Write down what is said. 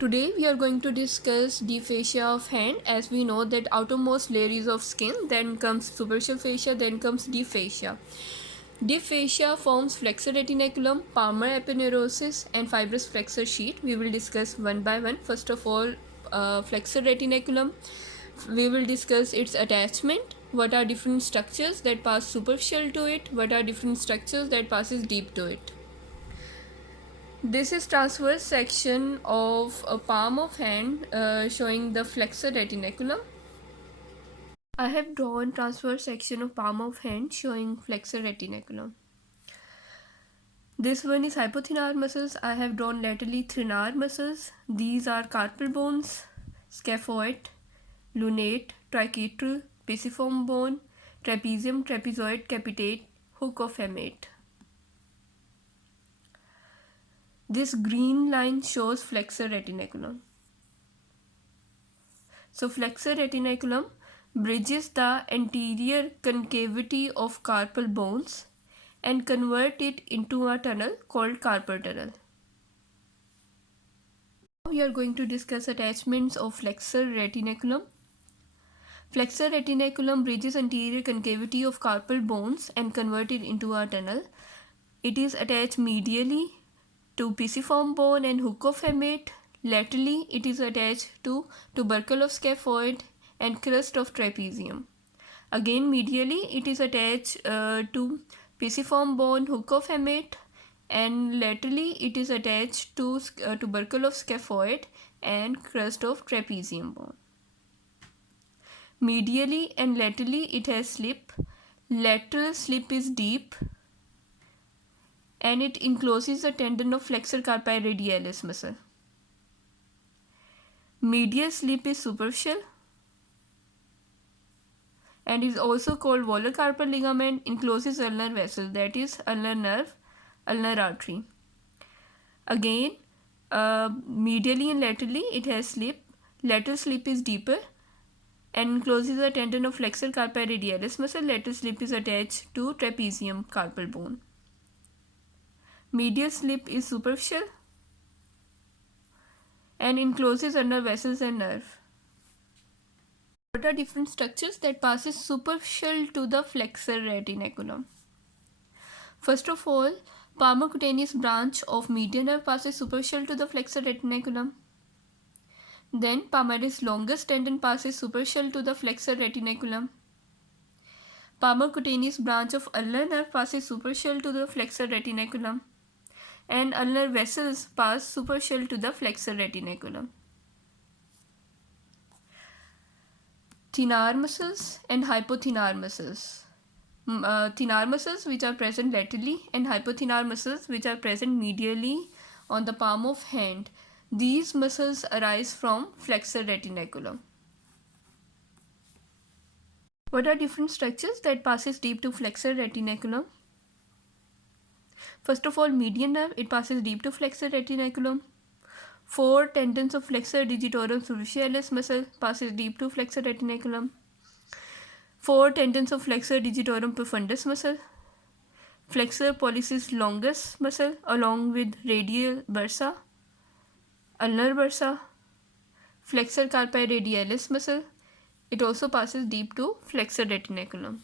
Today we are going to discuss deep fascia of hand. As we know that outermost layer is of skin, then comes superficial fascia, then comes deep fascia. Deep fascia forms flexor retinaculum, palmar aponeurosis and fibrous flexor sheet. We will discuss one by one. First of all, flexor retinaculum. We will discuss its attachment. What are different structures that pass superficial to it? What are different structures that passes deep to it? This is transverse section of a palm of hand showing the flexor retinaculum. I have drawn transverse section of palm of hand showing flexor retinaculum. This one is hypothenar muscles. I have drawn laterally thenar muscles. These are carpal bones, scaphoid, lunate, triquetral, pisiform bone, trapezium, trapezoid, capitate, hook of hamate. This green line shows flexor retinaculum. So flexor retinaculum bridges the anterior concavity of carpal bones and convert it into a tunnel called carpal tunnel. Now we are going to discuss attachments of flexor retinaculum. Flexor retinaculum bridges anterior concavity of carpal bones and convert it into a tunnel. It is attached medially to pisiform bone and hook of hamate. Laterally, it is attached to tubercle of scaphoid and crust of trapezium. Again, medially, it is attached to pisiform bone, hook of hamate, and laterally, it is attached to tubercle of scaphoid and crust of trapezium bone. Medially and laterally, it has slip. Lateral slip is deep and it encloses the tendon of flexor carpi radialis muscle. Medial slip is superficial and is also called volar carpal ligament, encloses ulnar vessel, that is ulnar nerve, ulnar artery. Again, medially and laterally it has slip. Lateral slip is deeper and encloses the tendon of flexor carpi radialis muscle. Lateral slip is attached to trapezium carpal bone. Medial slip is superficial and encloses ulnar vessels and nerve. What are different structures that passes superficial to the flexor retinaculum? First of all, palmar-cutaneous branch of median nerve passes superficial to the flexor retinaculum. Then palmaris longus tendon passes superficial to the flexor retinaculum. Palmar-cutaneous branch of ulnar nerve passes superficial to the flexor retinaculum. And ulnar vessels pass superficial to the flexor retinaculum. Thenar muscles and hypothenar muscles. Thenar muscles which are present laterally and hypothenar muscles which are present medially on the palm of hand. These muscles arise from flexor retinaculum. What are different structures that passes deep to flexor retinaculum? First of all, median nerve, it passes deep to flexor retinaculum. 4 tendons of flexor digitorum superficialis muscle passes deep to flexor retinaculum. 4 tendons of flexor digitorum profundus muscle. Flexor pollicis longus muscle along with radial bursa, ulnar bursa. Flexor carpi radialis muscle. It also passes deep to flexor retinaculum.